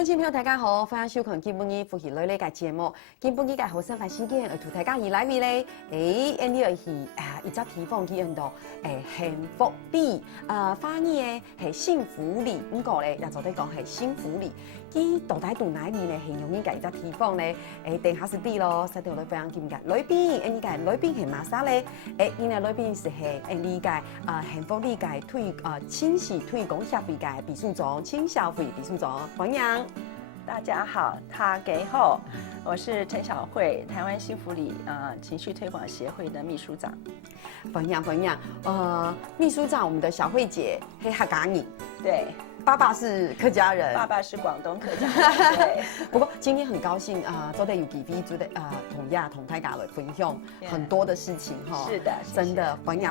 乡亲朋友大家好，欢迎收看今晡日福喜女呢个节目。今晡日个好生活事件，同大家一来面咧，因呢是一只地方叫做幸福里，翻译嘅係幸福里，不過咧也做得講係幸福里。佢到底度哪面咧形容呢個一隻地方咧？地下是啲咯，實條女非常見嘅。裏邊呢個裏邊係馬沙咧，因為裏邊是係呢個幸福里嘅清洗推廣協會嘅秘書長，清小慧秘書長，歡迎。大家好，大家好，我是陈小慧，台湾幸福里情绪推广协会的秘书长。欢迎，秘书长，我们的小慧姐黑哈嘎你，对，爸爸是客家人，爸爸是广东客家人。对，不过今天很高兴昨天有机会做的同大家来分享很多的事情哈。是的，真的欢迎。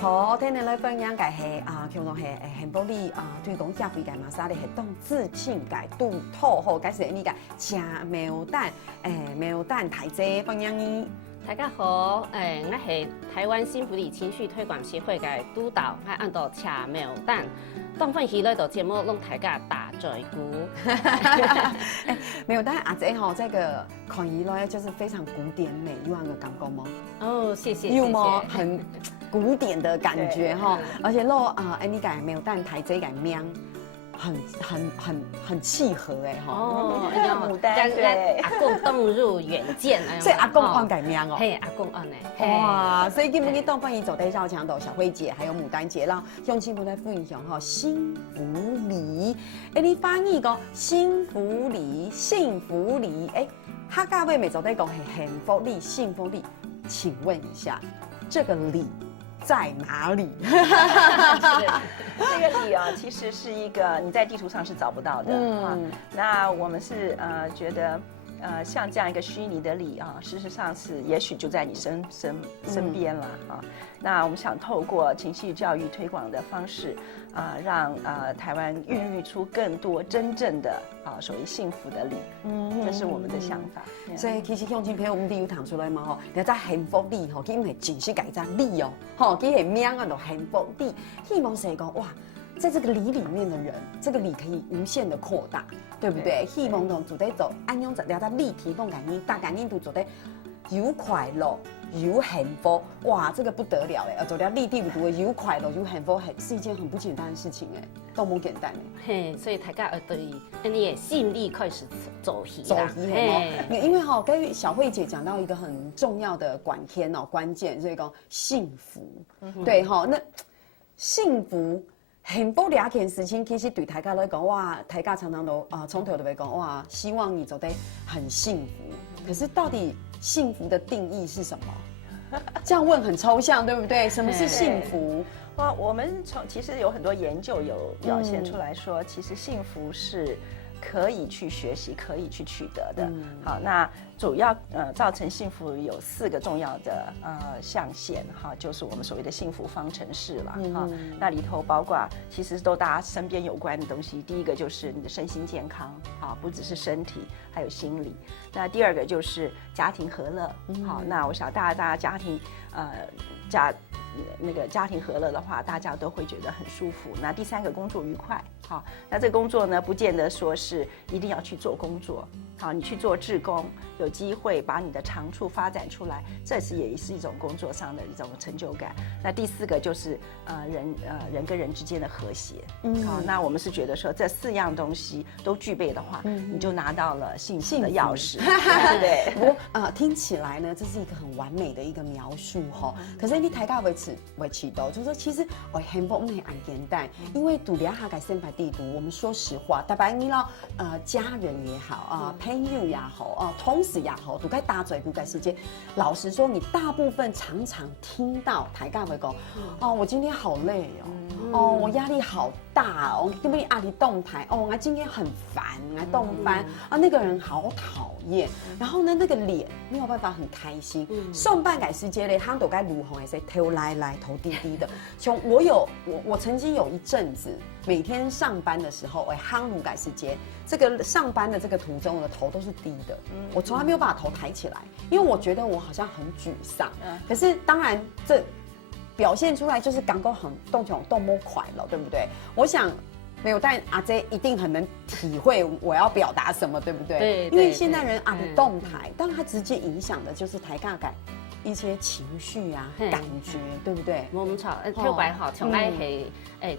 好，今日来分享嘅係叫做係幸福里推廣協會嘅嘛，沙里係當自清嘅杜透好，解釋呢個正苗蛋台姐分享呢。大家好，我是台湾幸福里情绪推广协会嘅督导，我按到车苗蛋，当份喜来到节目，弄大家打嘴鼓。苗蛋阿姐哈，这个看起来就是非常古典美，有那个感觉吗？哦，谢谢。有吗？很古典的感觉哈，而且你改苗蛋台这改名。很契合哎哈！哦，牡丹对，阿公动入远见，所以阿公按改名哦。嘿，阿公按呢。哇，所以今天当番伊走在绕墙头，小慧姐还有牡丹姐啦，用亲朋在分享哈幸福里。你翻译个幸福里，客家话咪走在讲系幸福里、幸福里，请问一下，这个里在哪里？这个里啊，其实是一个你在地图上是找不到的那我们是觉得像这样一个虚拟的里啊，事实上是也许就在你身边了那我们想透过情绪教育推广的方式让台湾孕育出更多真正的属于幸福的里，这是我们的想法。所以其实乡亲朋友，我们都有谈出来嘛吼，你在幸福里吼，佢唔係淨係改只里哦，吼，佢係名啊，就幸福里。希望是講哇，在這個里面的人，這個里可以無限的擴大，對不對？希望同做得做，按用聊在里提供感應，大感應都做得有快樂。有幸福，哇，这个不得了哎！做了立地不有快乐有幸福，是一件很不简单的事情哎，都冇简单哎。嘿，所以大家对你的吸引力开始走起因为哈，跟小慧姐讲到一个很重要的关键，所以讲幸福，对哈，那幸福。幸福两件事情，其实对大家来讲，哇，大家常常都从头到尾讲，哇，希望你走得很幸福。可是到底幸福的定义是什么？这样问很抽象，对不对？什么是幸福？我们其实有很多研究有表现出来说，其实幸福是可以去学习、可以去取得的。好，那主要造成幸福有4个重要的象限就是我们所谓的幸福方程式了那里头包括其实都大家身边有关的东西。第一个就是你的身心健康不只是身体，还有心理。那第2个就是家庭和乐好，那我想大家家庭家庭和乐的话，大家都会觉得很舒服。那第3个工作愉快好，那这个工作呢，不见得说是一定要去做工作好，你去做志工，有机会把你的长处发展出来，这也是一种工作上的一种成就感。那第4个就是人跟人之间的和谐好，那我们是觉得说这4样东西都具备的话，你就拿到了幸福的钥匙，对不对？不过听起来呢，这是一个很完美的一个描述哈。可是你大家维持到，就是说其实幸福唔係咁簡單，因為度了下嘅生活地圖，我們說實話，特別你咯家人也好朋友也好同事也好，都該打嘴鼓嘅時間。老實說，你大部分常常聽到大家會講，我今天好累我壓力好大因為壓力動態我今天很煩我動翻那個人好討厭，然後呢那個臉沒有辦法很開心。上班嘅時間咧，他都該如何係頭來頭低低的。像我曾經有一陣子，每天上班的時候，夯如改時間，這個上班的這個途中，我的頭都是低的，我從來沒有把頭抬起來，因為我覺得我好像很沮喪。可是當然這表現出來就是感覺很動情動摸快樂，對不對？我想没有，但阿 J 一定很能体会我要表达什么，对不对？对，因为现代人阿的动态，当然它直接影响的就是台尬改一些情绪啊、感觉，对不对？冇错，跳白哈，从来系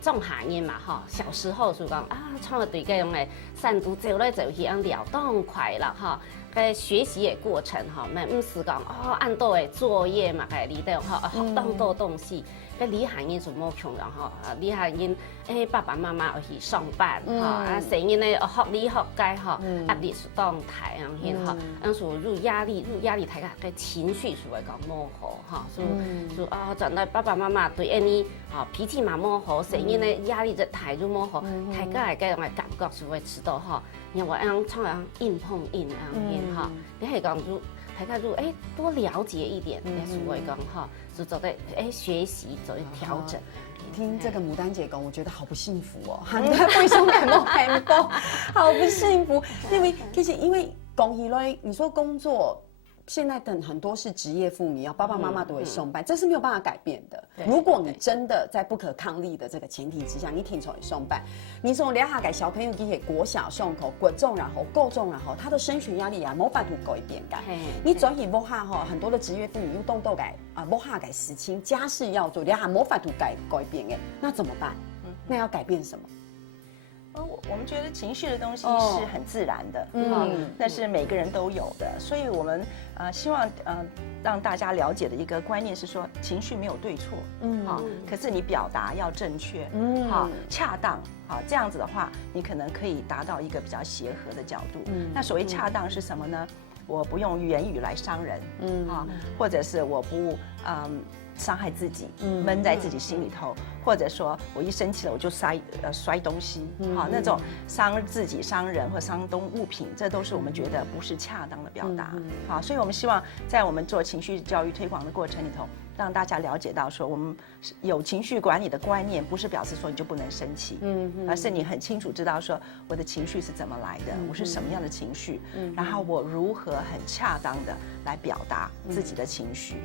种下音嘛哈。小时候就讲啊，创了对个用诶，散步走来走去，样了动快乐哈。个学习的过程哈，唔是讲哦按到诶作业嘛，个里头哈学当多东西。个李汉英就冇穷人哈，李汉英爸爸妈妈要去上班哈，成日呢学理学界哈，压力是当台样先哈，所入压力睇下个情绪是会讲模糊哈，就啊，原来爸爸妈妈对安尼哈脾气嘛模糊，成日呢压力就太入模糊，睇下个种感觉是会知道哈，你看我样唱样硬碰硬样先哈，你系讲就。大家就多了解一点，也是会讲哈，就走在学习，走在调整。听这个牡丹姐讲，我觉得好不幸福哦，为什么感冒很多，好不幸福。因为其实因为讲起来，你说工作。现在等很多是职业妇女，爸爸妈妈都会上班，这是没有办法改变的。如果你真的在不可抗力的这个前提之下，你挺出来上班，你从两下给小朋友给国小上口国中，然后高中，然后他的升学压力啊，没办法改变的。你转移摸下哈，很多的职业妇女又动改摸下改时薪，家事要做，两下没法度改变哎，那怎么办？那要改变什么？我们觉得情绪的东西是很自然的，那是每个人都有的，所以我们希望让大家了解的一个观念是说，情绪没有对错，可是你表达要正确，恰当，这样子的话，你可能可以达到一个比较协和的角度。那所谓恰当是什么呢？我不用言语来伤人，或者是我不伤害自己，闷在自己心里头，或者说我一生气了我就摔东西，那种伤自己、伤人或伤物品，这都是我们觉得不是恰当的表达。好，所以我们希望在我们做情绪教育推广的过程里头，让大家了解到说，我们有情绪管理的观念，不是表示说你就不能生气，而是你很清楚知道说我的情绪是怎么来的，我是什么样的情绪，然后我如何很恰当的来表达自己的情绪。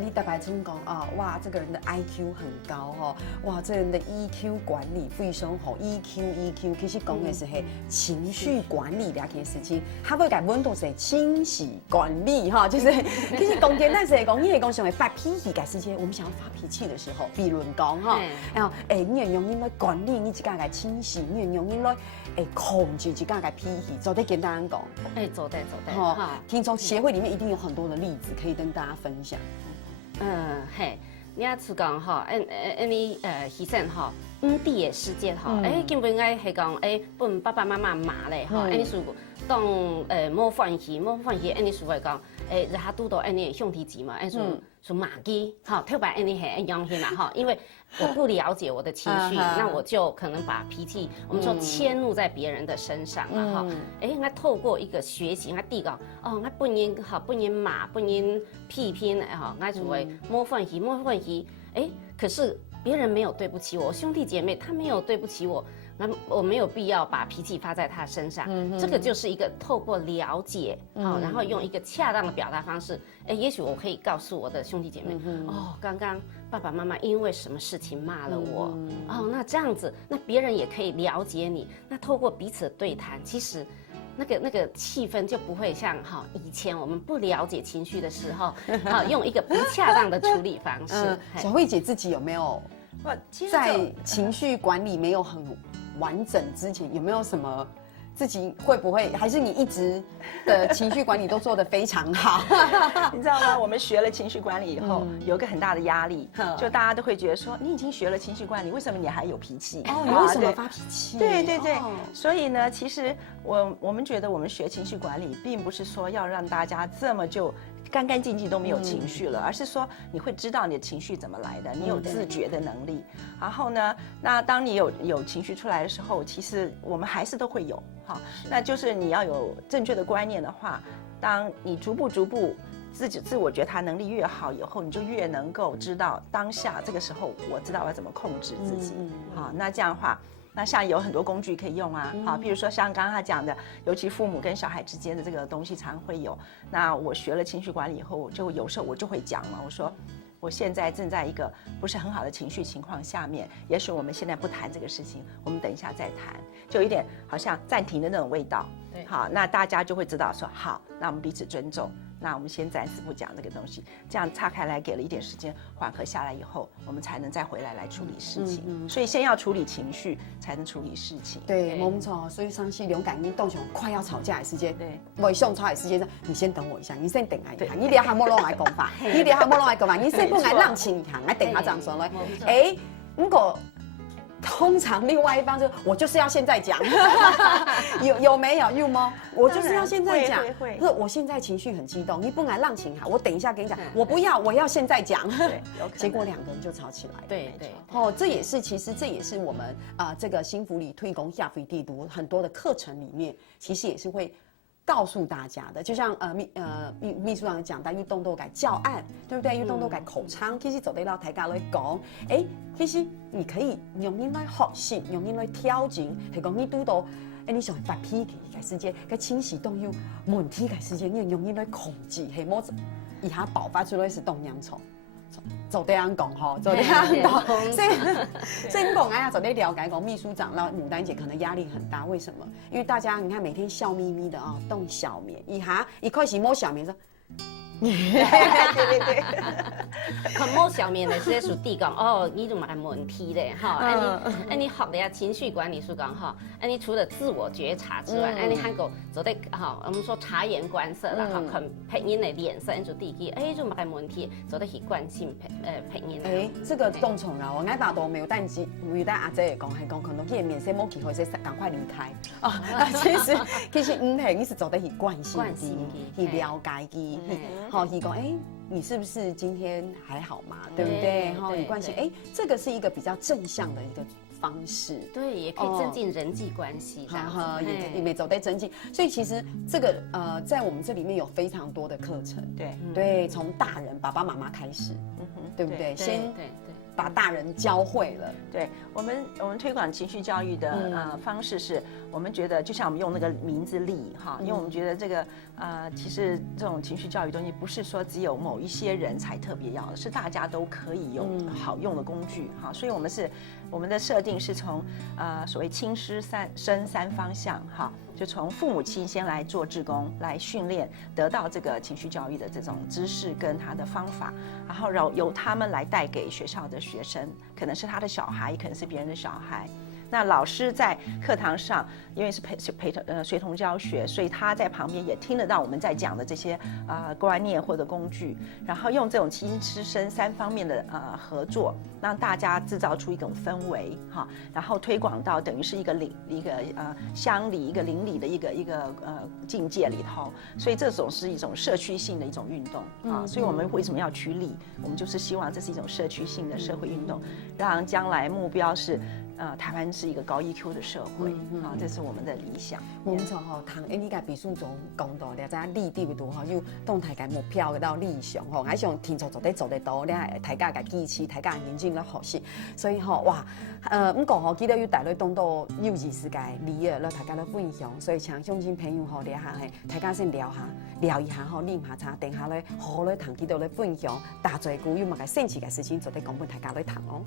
你大概怎讲啊？哇，这个人的 IQ 很高哈，哇，这人的 EQ 管理非常好。EQ 其实讲的是情绪管理两件事情，它会改温度是清洗管理哈，就是其实讲简单是讲，你会讲想会发脾气的时间，我们想要发脾气的时候，比如讲哈，然后你会用来管理你自己的清洗，你会用来控制自己的脾气，做得简单讲。做得。哈，听说协会里面一定有很多的例子可以跟大家分享。你要是讲哈，你牺牲哈，5D 的世界哈，根本应该係講本爸爸媽媽罵咧哈，你是當冇歡喜，你是會講日下拄到你兄弟姊妹，是罵機，好，特別你係樣嘢嘛哈，因為我不了解我的情緒，那我就可能把脾氣，我們說遷怒在別人的身上了哈。我透過一個學習，我第講哦，我不應罵，不應批評，我就會冇歡喜，可是別人沒有對不起我，兄弟姐妹他沒有對不起我。我沒有必要把脾氣發在他身上，這個就是一個透過了解，然後用一個恰當的表達方式，也許我可以告訴我的兄弟姐妹，剛剛爸爸媽媽因為什麼事情罵了我，那這樣子，那別人也可以了解你，那透過彼此的對談，其實那個氣氛就不會像以前我們不了解情緒的時候，用一個不恰當的處理方式。小慧姐自己有沒有在情緒管理沒有很完整之前，有没有什么自己会不会，还是你一直的情绪管理都做得非常好？你知道吗？我们学了情绪管理以后，有一个很大的压力，就大家都会觉得说，你已经学了情绪管理，为什么你还有脾气？你为什么发脾气？对。所以呢，其实我们觉得我们学情绪管理，并不是说要让大家这么就干干净净都没有情绪了，而是说你会知道你的情绪怎么来的，你有自觉的能力。然后呢，那当你有情绪出来的时候，其实我们还是都会有，那就是你要有正确的观念的话，当你逐步自我觉察能力越好以后，你就越能够知道当下这个时候我知道要怎么控制自己。那这样的话。那像有很多工具可以用啊，比如说像刚刚他讲的，尤其父母跟小孩之间的这个东西常会有。那我学了情绪管理以后，就有时候我就会讲嘛，我说，我现在正在一个不是很好的情绪情况下面，也许我们现在不谈这个事情，我们等一下再谈，就有点好像暂停的那种味道。对，好，那大家就会知道说好，那我们彼此尊重。那我们先暂时不讲这个东西，这样岔开来，给了一点时間缓和下来以後，我們才能再回來處理事情。所以先要處理情緒，才能處理事情。对，冇錯。所以上次勇敢跟動上快要吵架的時間，對，未上吵的時間，你先等我一下，你先等一下，你聊下冇攏來講法，你聊下冇攏來講法，你先不來讓情一下，來等下這樣說嘞。哎，如果通常另外一方就我就是要现在讲，有没有？有吗？我就是要现在讲。会。不是，我现在情绪很激动，你不来让情哈，我等一下跟你讲，我不要，我要现在讲。对，结果两个人就吵起来了。对对。哦，这也是，其实这也是我们这个幸福里推广下飞地图很多的课程里面，其实也是会告诉大家的，就像秘书长讲到运动都改教案，对不对？运动都改口腔，其实走得到台家来讲，其实你可以用你来学习，用你来挑战，係講你拄到，你想發脾氣嘅時間，嘅情緒都有問題嘅時間，你用你來控制，係冇一下爆發出來是東洋蟲。就這樣講吼，就這樣講，所以你講哎呀，走得了解講秘書長，然後牡丹姐可能壓力很大，為什麼？因為大家你看每天笑眯眯的啊，動小棉，一開始摸小棉說。對，看摸小面的是屬地講哦，你就蠻問題的哈。你學的呀情緒管理書講哈，你除了自我覺察之外，你還個做得哈，我們說察言觀色啦，哈，看別人的臉色，就地基，就蠻問題，做得習慣性別人。這個動蟲啊，我挨打都沒有，但阿姐講係講可能佢面色冇機會，先趕快離開。哦，其實唔係，你是做得習慣性去了解佢。好，你講你是不是今天還好嘛？對不對？哈，你關心，這個是一個比較正向的一個方式。對，也可以增進人際關係。也沒走在增進，所以其實這個在我們這裡面有非常多的課程。對，從大人爸爸媽媽開始，對不對？先把大人教會了。對，我們推廣情緒教育的方式是，我們覺得就像我們用那個名字力哈，因為我們覺得這個其實這種情緒教育東西不是說只有某一些人才特別要，是大家都可以有好用的工具哈，所以我們的設定是從所謂親師生三方向哈，就從父母親先來做志工來訓練，得到這個情緒教育的這種知識跟他的方法，然後由他們來帶給學校的學生，可能是他的小孩，也可能是別人的小孩。那老師在課堂上，因為是隨同教學，所以他在旁邊也聽得到我們在講的這些觀念或者工具，然後用這種親師生三方面的合作，讓大家製造出一種氛圍哈，然後推廣到等於是一個鄉里一個鄰里的一個境界裡頭，所以這種是一種社區性的一種運動啊，所以我們為什麼要取里？我們就是希望這是一種社區性的社會運動，讓將來目標是。台灣是一個高 EQ 的社會，這是我們的理想。冇錯吼，同你個秘書長講到，你知影理對唔對吼？要當大家目標到理想吼，還想天做得到，你係大家個支持，大家認真來學習。所以吼，哇，唔過吼，記得要帶來當到幼兒世界理啊，來大家來分享。所以請鄉親朋友吼，你下係大家先聊一下吼，飲下茶，等下來好來談，記得來分享，大嘴鼓要物個新奇嘅事情，做得講俾大家來談哦。